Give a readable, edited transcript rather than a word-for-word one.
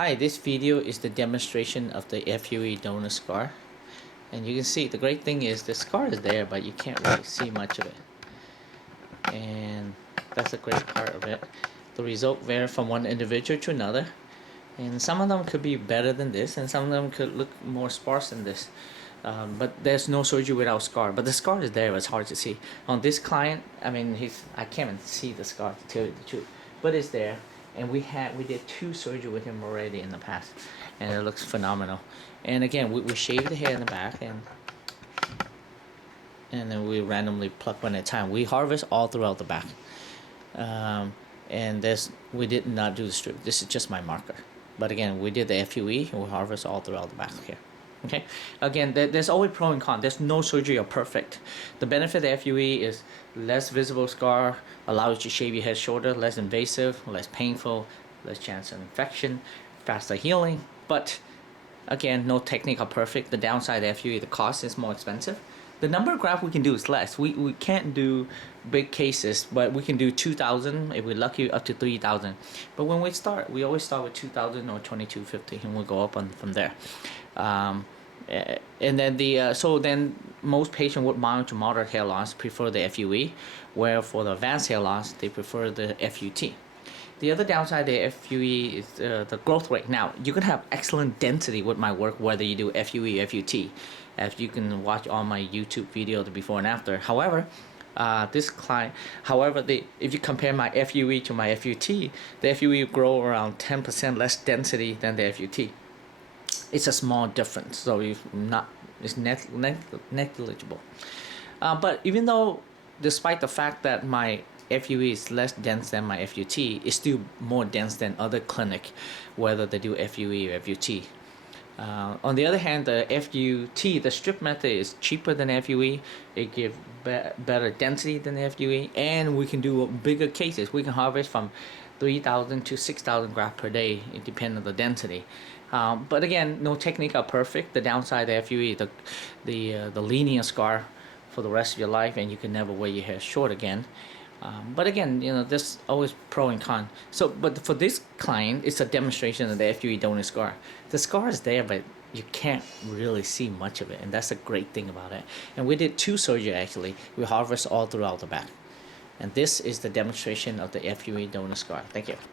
Hi, this video is the demonstration of the FUE donor scar, and you can see the great thing is the scar is there but you can't really see much of it, and that's a great part of it. The result vary from one individual to another, and some of them could be better than this and some of them could look more sparse than this, but there's no surgery without scar, but the scar is there. It's hard to see on this client. I mean, I can't even see the scar, to tell you the truth, but it's there. And we did 2 surgery with him already in the past, and it looks phenomenal. And again, we shave the hair in the back, and then we randomly pluck one at a time. We harvest all throughout the back, and we did not do the strip. This is just my marker, but again, we did the FUE and we harvest all throughout the back here. Okay, again, there's always pro and con. There's no surgery are perfect. The benefit of FUE is less visible scar, allows you to shave your head shorter, less invasive, less painful, less chance of infection, faster healing. But again, no technique are perfect. The downside of FUE, the cost is more expensive. The number of grafts we can do is less. We can't do big cases, but we can do 2,000 if we're lucky, up to 3,000. But when we start, we always start with 2,000 or 2,250, and we'll go up from there. And then so then most patients with mild to moderate hair loss prefer the FUE, where for the advanced hair loss they prefer the FUT. The other downside of the FUE is the growth rate. Now you can have excellent density with my work whether you do FUE or FUT, as you can watch all my YouTube video the before and after. However, if you compare my FUE to my FUT, the FUE grow around 10% less density than the FUT. It's a small difference, so it's negligible. But even though, despite the fact that my FUE is less dense than my FUT, it's still more dense than other clinic, whether they do FUE or FUT. On the other hand, the FUT, the strip method, is cheaper than FUE. It gives better density than the FUE, and we can do bigger cases. We can harvest from 3,000 to 6,000 grafts per day. It depends on the density. But again, no technique are perfect. The downside of FUE, the linear scar for the rest of your life, and you can never wear your hair short again. But again, there's always pro and con. So, but for this client, it's a demonstration of the FUE donor scar. The scar is there, but you can't really see much of it, and that's a great thing about it. And we did 2 surgery actually. We harvest all throughout the back. And this is the demonstration of the FUE donor scar. Thank you.